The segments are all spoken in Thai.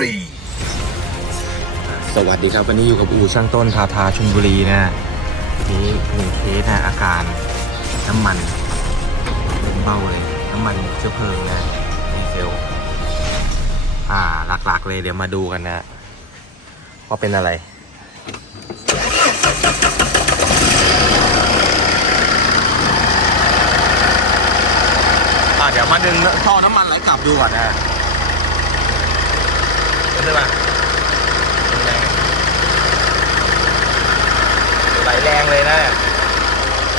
รี สวัสดีครับวันนี้อยู่กับอู่ช่างต้นทาทาชลบุรีนะนี้หนึ่งเคสนะอาการน้ำมันเป็นเบ้าเลยน้ำมันเชื้อเพลิงนะดีเซลอ่าหลักๆเลยเดี๋ยวมาดูกันนะว่าเป็นอะไรอ่าเดี๋ยวมาดึงท่อน้ำมัน ไหลกลับดูก่อนนะเห็นไหมเป็นไงไหลแรงเลยนะเนี่ย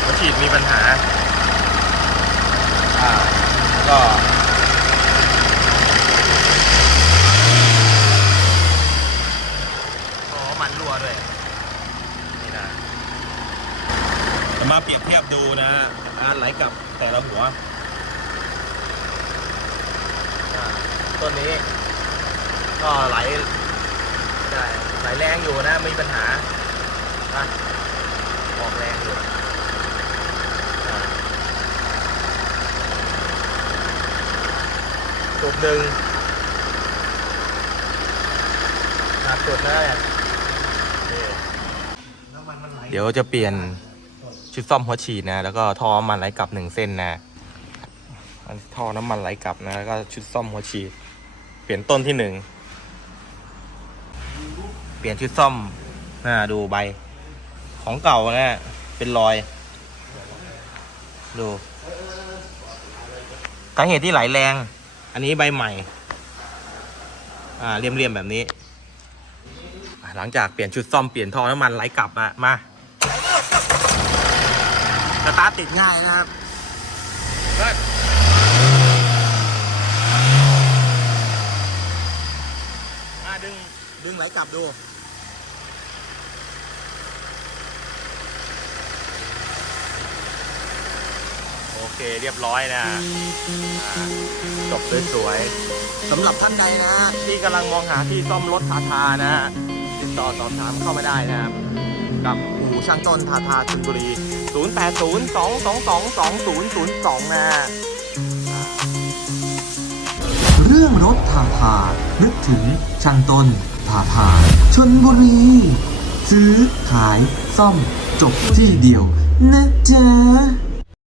หัวฉีดมีปัญหา อ่าแล้วก็อ๋อมันรั่วด้วย นี่นะจะมาเปรียบเทียบดูนะการไหลกลับแต่ละหัวอ่า ต้นนี้ ก็ไหลได้ไหลแรงอยู่นะมีปัญหาออกแรงอยู่จุดหนึ่งหนักสุดนะเนี่ยนี่เดี๋ยวจะเปลี่ยนชุดซ่อมหัวฉีดนะ แล้วก็ท่อมันไหลกลับหนึ่งเส้นนะันท่อน้ำมันไหลกลับนะแล้วก็ชุดซ่อมหัวฉีด เปลี่ยนต้นที่หนึ่งเปลี่ยนชุดซ่อมนะดูใบ ของเก่านะเป็นรอย ดูสาเหตุที่ไหลแรง อันนี้ใบใหม่ อ่าเรียมๆแบบนี้ หลังจากเปลี่ยนชุดซ่อมเปลี่ยนท่อน้ำมันไหลกลับอะมาสตาร์ทติดง่ายนะครับมาดึง ดึง ไหลกลับดูโอเคเรียบร้อยนะอ่าจบสวยๆสำหรับท่านใดนะที่กำลังมองหาที่ซ่อมรถทาทานะติดต่อสอบถามเข้ามาได้นะครับกับอู่ช่างต้นทาทาชลบุรี 0802222002 นะเรื่องรถทาทานึกถึงช่างต้น ผาทาชนบุรี ซื้อขายซ่อมจบที่เดียวนะจ๊ะ